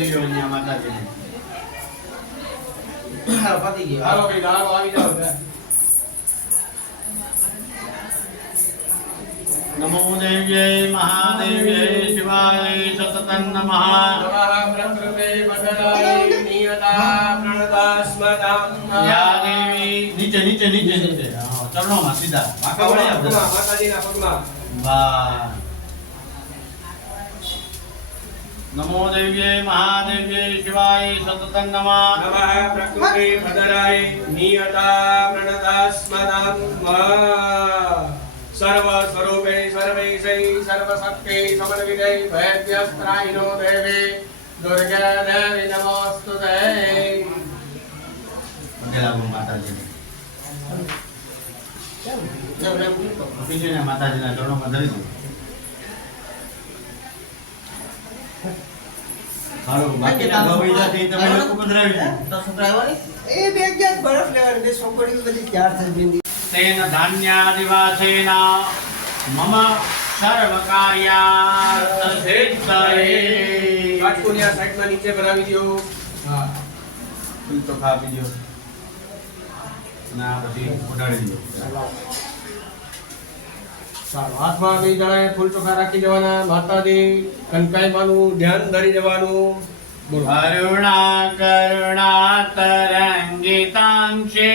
દીવો અહીંયા માતાજીને. હાલો પતી ગયો. હાલો ભાઈ હાલો આવી જાઓ. નમો દેવ્યે મહાદેવ્યે શિવાય સતતં નમઃ. નમઃ પ્રકૃતે મંગલાય નિયતા પ્રણદાસ્મદાં. યા દેવી નીચે નીચે નીચે નીચે હા, ચરણોમાં સીધા વાંકા વળી આવજો. માતાજીના પગમાં. વાહ. નમો દેવ્યે મહાદેવ્યે શિવાય સતતં નમઃ. નમઃ પ્રકૃતે મંગલાય નિયતા પ્રણદાસ્મદાં. સર્વ સ્વરૂપે સર્વૈષૈ સર્વશક્તિ સમન્વિતે ભૈર્યસ્ત્રાયનો દેવી દુર્ગા દેવી નમોસ્તુતે. પગે લાગો માતાજીને. બીજું માતાજીના ચરણોમાં ધરી દો. હાલો બાકી ગવૈયાથી તમે લોકો પધરાવી દો. તો છોકરા આવ્યો ને એ બે ગયા બરફ લેવાની બે છોકરીઓ બધી તૈયાર થઈ બિંદી તેન ધાન્યાદિવાસેન મમ સર્વકાર્યાર્થસિદ્ધયે. વાટકોની આ સાઈડમાં નીચે બનાવી દો. હા ફૂલ તો ખાપી દો અને આ પછી ઉડાડી દો. સારું હાથમાં બે જણાએ ફૂલ ચોખા રાખી દેવાના. માતાજી કનકાઈમાનું ધ્યાન ધરી દેવાનું. બોલો. કરુણા કરુણા તરંગિતાંશે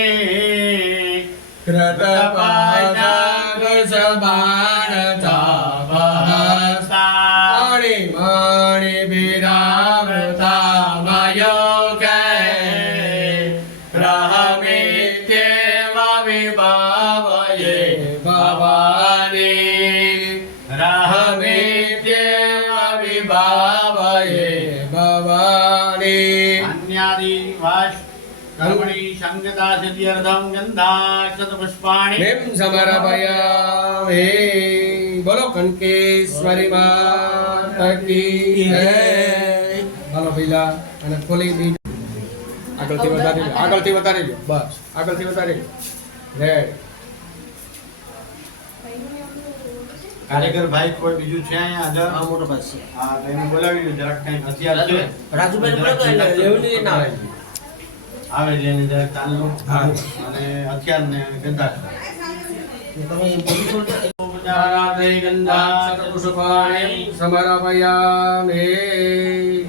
કર્મણી સંગતા સિદ્ધ્યર્થમ ગંધાક્ષત પુષ્પાણિ મેં સમર્પયામિ. બોલો કનકેશ્વરી માતા કી જય. હાલો ભઈલા અને ખોલી દી. આગળથી વધારી લો, આગળથી વધારી લો. બસ આગળથી વધારી લો. રેડ. કારીગર ભાઈ કોઈ બીજું છે અહીંયા હાજર? આ મોટો બસ છે હા તો એને બોલાવી લો. જરાક કઈ હથિયાર છે રાજુભાઈ બોલો તો એટલે લેવલી ના આવે આવે એટલે એને જરાક તાલ લો. હા. અને હથિયાર ને ગંધાક્ષ તમે બોલી બોલતો રાધે ગંધાક્ષત પુષ્પાણિ. સમર્પયામિ.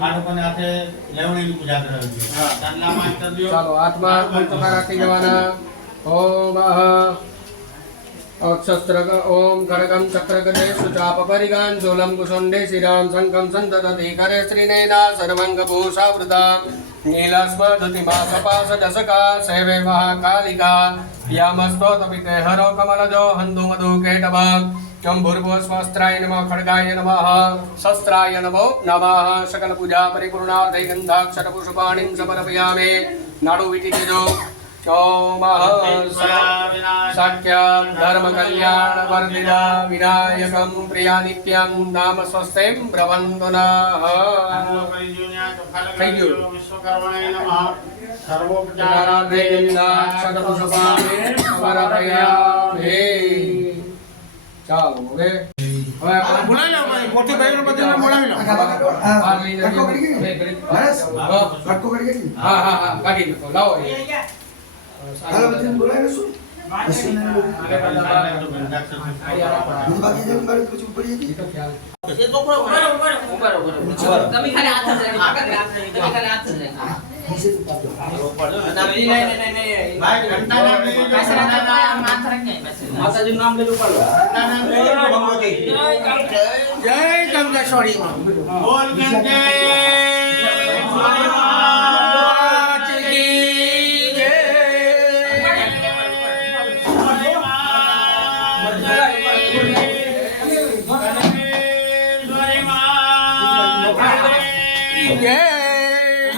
આ લોકોને હાથે લેવણીની પૂજા કરાવી દો. હા. ચાંદલામાં કરી દો. ચાલો હાથમાં ફૂલ ચોખા રાખી દેવાના. ઓમ અક્ષસ્ત્ર ઓમ ખડગમ ચક્રગદે સુચાપ પરિગાન શૂલમ કુશુંડે શ્રીરામ શંખમ સંતતતિ કરે શ્રીનયના સર્વંગ ભૂષાવૃતા નીલસ્મધતિમા સપાસ દશકા સેવે મહાકાલિકા યામસ્તોત પિતે હરો કમલજો હંદુ મધુ કેટભા ચંભુર્ભુસ્વસ્ત્રાય નમઃ ખડગાય નમઃ શસ્ત્રાય નમો નમઃ સકલ પૂજા પરિપૂર્ણાર્થે ગંધાક્ષર પુષ્પાણિં સમર્પયામિ. નાડુ વીટી દેજો. સાખ્યાત ધર્મ કલ્યાણ વર્ધિતા વિનાયકમ પ્રિયા નિત્યમ નામ સ્વસ્તિમ પ્રબંધના. થઈ ગયું. વિશ્વકર્મણે નમઃ. સર્વોપચારાર્થે ગંધાક્ષર પુષ્પાણિ સમર્પયામિ. ચાલો હવે બોલાવી લો ભાઈ. મોટી ભાઈઓને બધાને બોલાવી લો. બહાર લઈ જજો. હા હા હા કાઢી નાખો. લાવો હાલો બધી બોલાવે શું એ તો કોઈ ઉભા તમે ખાલી હાથ જ રાખો આગળ હાથ જ તમે ખાલી હાથ જ રાખો ભાઈ ઘંટાના લઈ લો. માતાજીનું નામ લઈ ઉપાડો જય કંકેશ્વરી માં બોલ ગંગે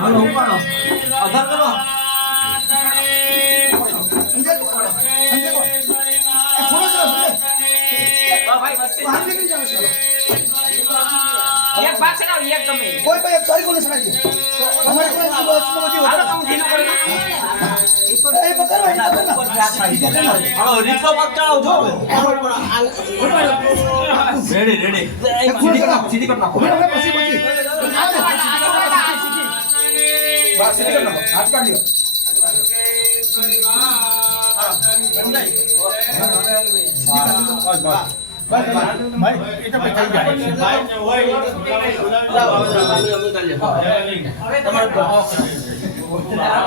હાલો ઉપાડો આધાર કરો એક ભાગ સડાવ એક ગમે કોઈ ભાઈ સારી કોને સડાવી દે અમારે કોઈ બસમાં બધી હાલો તમે ઢીલું કરી એ પકડવા હાલો રીતો પકડાવ જો રેડી સીધી કર નાખો પછી બસ એ કરો હાથ કાઢ્યો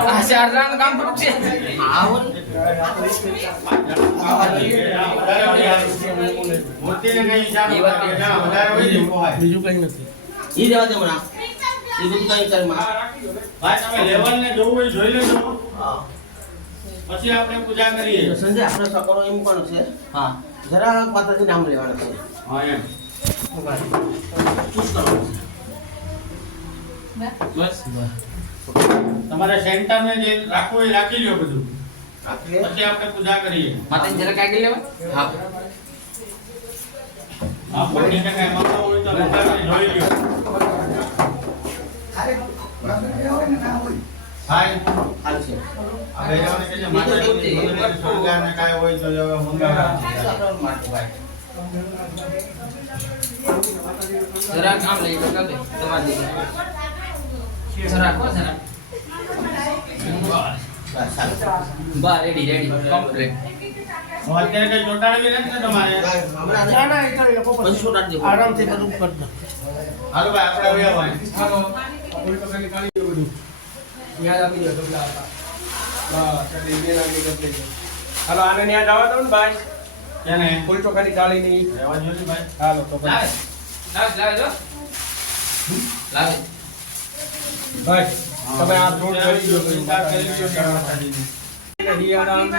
આ ચારલાનું કામ થોડુંક છે બીજું કઈ નથી ઈ દેવા દે મને ઈ બધું કઈ કર માં ભાઈ તમે લેવલ ને જોવું હોય જોઈ લેજો પછી આપણે પૂજા કરીએ સંજય આપણે સકોરો એમ કોણ છે હા જરા માતાજી નામ લેવાનું છે હા એમ ચૂસ કરવાનું બસ તમારે સેન્ટર ને જે રાખવું એ રાખી લ્યો બધું છે પછી આપણે પૂજા કરીએ માતાજી જરા કાગળ લેવા હા આપણે એને કઈ મંગાવવું હોય તો મંગાવીને જોઈ લ્યો ભાઈ હાલ છે આ ભૈરવને કહેજો માતાજી સરકારને કાંઈ હોય તો મંગાવવા જરા કામ લઈ લો કાગે તમારી જરા કો જરા બા રેડી કમ્પ્લીટ હું અત્યારે કઈ ચોંટાડવી નથી ને તમારે આરામથી બધું કરજો હાલો ભાઈ આપણે આવ્યા ભાઈ હાલો કોઈ તો ખાલી કાઢી દો બધું યાદ આપી દો ડબલા હતા બસ એટલે બે લાગણી કરી દેજો હાલો આને ન્યા જવા દો ને ભાઈ કેને ફૂલ ચોખાની ટાળીની રહેવા જોઈએ ભાઈ હાલો તો લાવે લાવે જો લાવે ભાઈ તમે આ ધૂળ કરી દો ચિંતા કરી લ્યો કે માતાજીની હિયારામ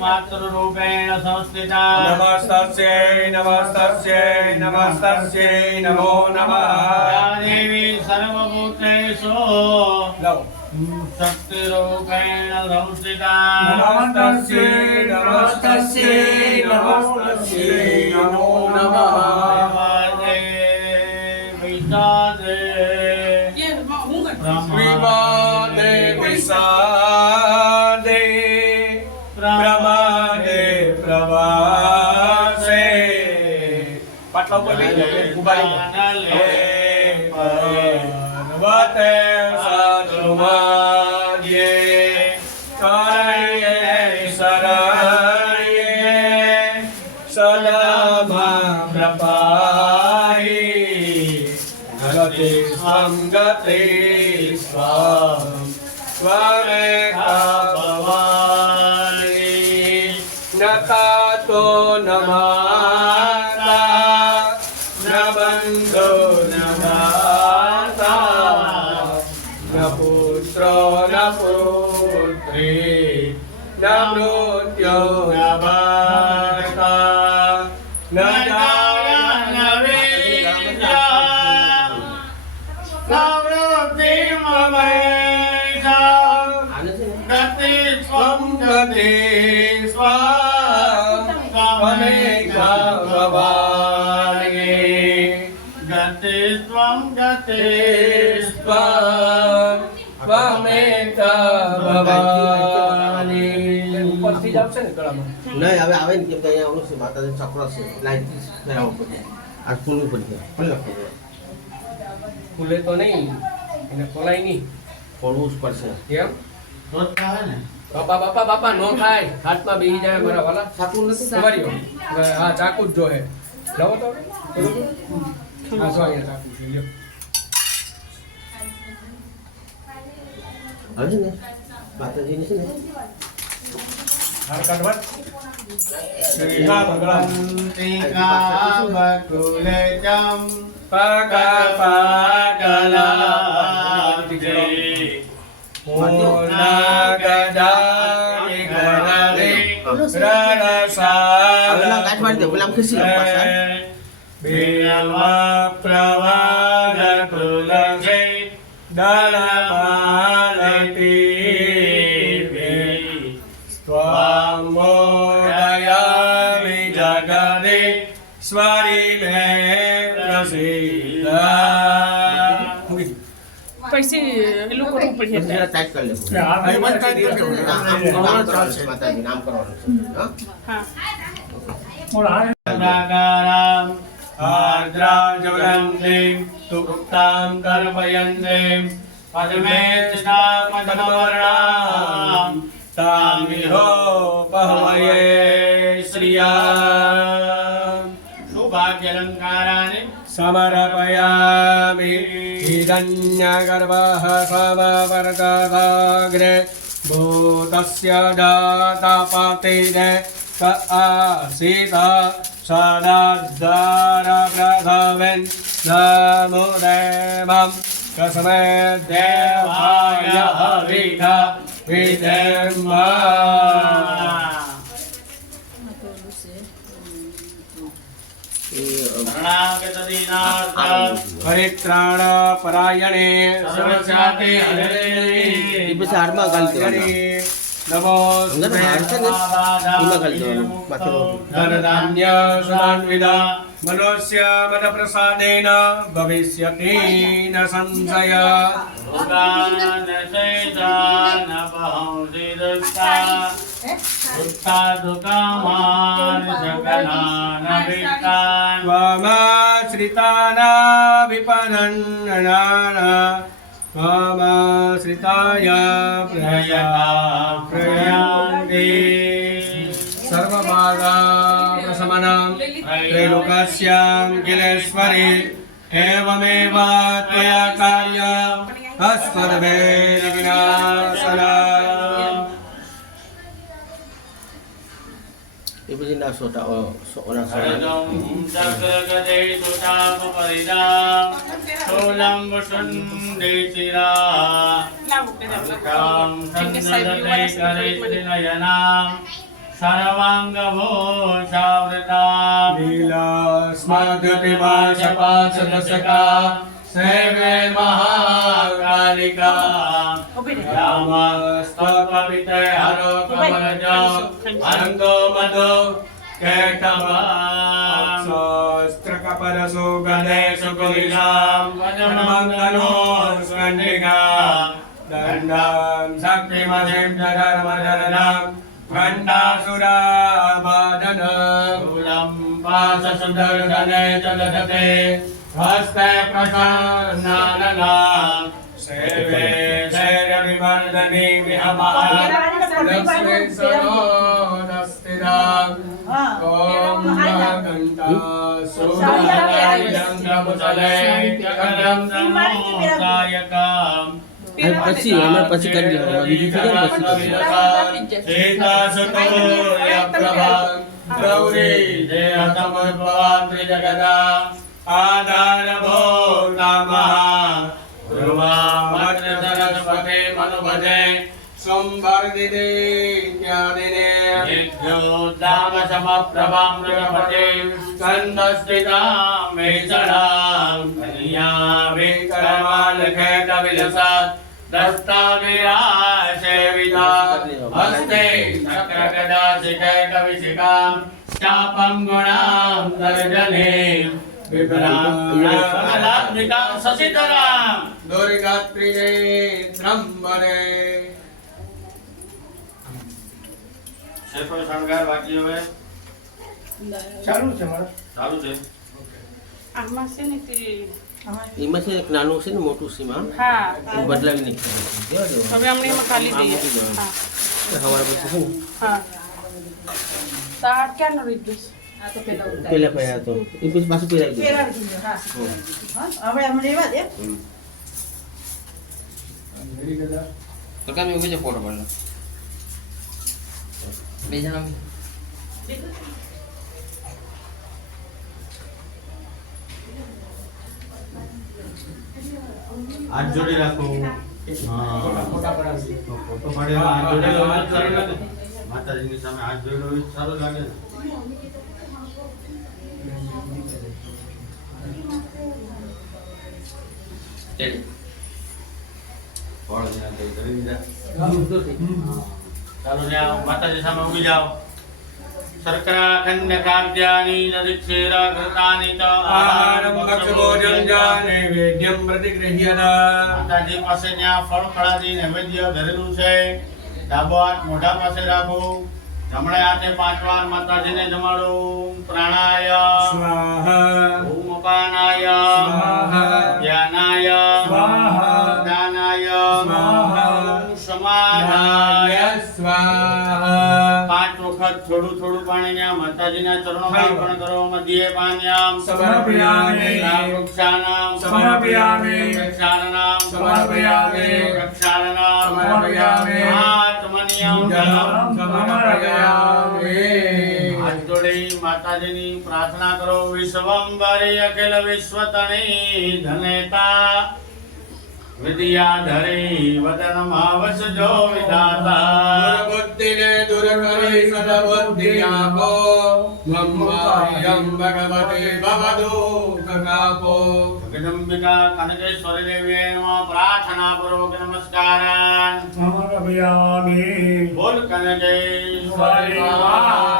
માતૃરૂપેણ સંસ્થિતા નમસ્તસ્યૈ નમસ્તસ્યૈ નમસ્તસ્યૈ નમો નમઃ દેવી સર્વભૂતેષુ લાવો શક્તિરૂપેણ સંસ્થિતા નમસ્તસ્યૈ નમસ્તસ્યૈ નમસ્તસ્યૈ નમો નમઃ વિવાદે વિસાદે પ્રમાદે પ્રવાસે પાટલા ઉપર લઈ ઉભારી પર્વતે સાધુમાર્યે કરયે શરણ્યે સદા પ્રપાહી ગતે સંગતે સ્વામ સ્વમેકા ભવાની નકાતો નમાતા ન બંધો નમાતા ન પુત્રો ન પુત્રી ન મૃત્યો ન ભર્તા ન જાયા ન વિદ્યા સમૃદ્ધિ મમૈષા ગતિ સ્વમ ગતિ સ્વમ ત્વમેકા ભવાની ગતિ સ્વમ ગતિ સ્વમ ત્વમેકા ભવાની ઉપરથી જ આવશે ને ગળામાં નહીં હવે આવે ને કેમ કે અહીંયા ઓલું છે માતાજી ચક્ર છે લાઈન ફેરવવું પડે આ ખુલ્લું પડી જાય ખુલ્લું પડી જાય ખુલે તો નહીં એને ખોલાય નહીં ખોલવું જ પડશે કેમ તો જ થાય ને બાપા બાપા બાપા નો થાય હાથમાં બેહી જાય મારા વાલા સાચું નથી તમારી હવે હા ચાકુ જ જોહે લાવો તો બરોબર હા જો અહીંયા ચાકુ છે લ્યો હવે છે ને માતાજીની છે ને હાર કાઢવા શ્રી હા ભગવાન ટીકા બકુલે જમ પગપાટલાતિ પૂર્ણા ગજાનિ ગણવે રણસાલ બેલવા પ્રવાદ તુલસે દલમાલતી સ્વામોદયામિ જગદે સ્વરી મે પ્રસિદ્ધા પછી એલું કરવું પડશે ટાઈપ કરી લેવું નામ કરવાનું છે હા હા પ્રાકારામ આર્દ્રા જ્વલંતિ सुप्तां कर्पयन्ते पद्मे चितां पद्मवर्णां तामिहोपहवये श्रिया सौभाग्यालङ्काराणि समर्पयामि हिरण्यगर्भः समवर्तताग्रे भूतस्य जातपतिरे स आसीत सदाद्वारप्रभवेन् नमो देवं कस्मै देवाय हविषा विधेम परित्राणपरायणे सर्वस्याते नमो धनधान्य सुधान्विदा मनुष्य मनप्रसादेन भविष्यति न संशय त्वमाश्रिताना विपन्नना त्वमाश्रिताय प्रयान्ति सर्वबाधाप्रशमनं त्रैलोक्यां किलेश्वरी एवमेव त्वया कार्यम् अस्मद्भेद विनाशनम् Ibu sini dah soda seorang सेवे महाकालिका रामस्तपविते हरो कमलजो अनंतो मधु केटवा शास्त्रकपरसु गणेशु कुलिशां वनमङ्गलो स्कन्दिका दण्डं शक्तिमतिं जगर्मजननं घण्टासुराबाधनं कुलं पाशसुदर्शने च दधते हस्ते प्रसन्नानना सेवे शैर्यविवर्धने विहमालक्ष्मी सरोदस्थिराम् ॐ घण्टासुरायं प्रमुचले त्यगलं नमोदायकम् પછી કરી દેવાનું બીજું પછી सीतासुतो यप्रभा गौरी देहतमद्भवान् त्रिजगदा आधारभूतामः ध्रुवामग्रसरस्वते मनुभजे संवर्धिते ज्ञानिने विद्योद्धामसमप्रभां मृगपते स्कन्दस्थितां मेषणां कन्याविक्रमालखेटविलसात् दस्ताविरासेविता हस्ते चक्रगदाशिखेटविशिखां चापं गुणां दर्जने विभ्रां शशिधरां दुर्गात्रिणे त्र्यंबरे शेफर शणगार बाकी હવે ચાલુ છે મારા ચાલુ છે આમાં છે ને તે એમાં છે એક નાનું છે ને મોટું છે માં હા હું બદલાવી નહીં હવે અમને એમાં ખાલી દઈએ હા હવારે પછી છે ને હા તો આ ક્યાંનો રીત પેલા પહેર્યા તો એ પછી પાછું પહેરાવી દે હવે અમને એવા દે તો કામ એવું છે ફોટો પડે બે જણા હાથ જોડી રાખો હા ફોટા પડાવી ફોટો પાડે હાથ જોડેલો હોય તો સારું લાગે માતાજીની સામે હાથ જોડેલો હોય તો સારું લાગે ને ફળ જ્યાં તે કરી દીધા ચાલો જ્યાં માતાજી સામે ઊભી જાઓ શર્કરા ખાદ્યાની નદીક્ષીરા ઘૃતાની ચ આહારમ ભક્ષભોજન જા નૈવેદ્યમ પ્રતિગૃહ્યતા માતાજી પાસે ત્યાં ફળ ફળાદી નૈવેદ્ય ધરેલું છે ડાબો હાથ મોઢા પાસે રાખો જમણે હાથે 5 વાર માતાજીને જમાડો. પ્રાણાય સ્વાહા ઓમપાનાય સ્વાહા ધ્યાનાય સ્વાહા દાનાય સ્વાહા સમાધાય સ્વાહા 5 વખત થોડું થોડું પાણી ન્યા માતાજીના ચરણોમાં અર્પણ કરો. મધ્યે પાન્યામ સમર્પયામિ વૃક્ષાનામ સમર્પયામિ વૃક્ષાનામ સમર્પયામિ વૃક્ષાનામ સમર્પયામિ આત્મનિયમ જલમ સમર્પયામિ હાથ જોડી માતાજીની પ્રાર્થના કરો. વિશ્વંભરી અખિલ વિશ્વતણી ધનેતા વિદ્યાધરી વદનમાં વસજો વિધાતા. બુદ્ધિને દૂર કરી સદબુદ્ધિ આપો મમ્માયમ ભગવતે ભવદુઃખ કાપો. જગદંબિકા કનકેશ્વરી દેવીએ નમઃ. પ્રાર્થના પૂર્વક નમસ્કારાન. સમર્પયામિ બોલ કનકેશ્વરી મા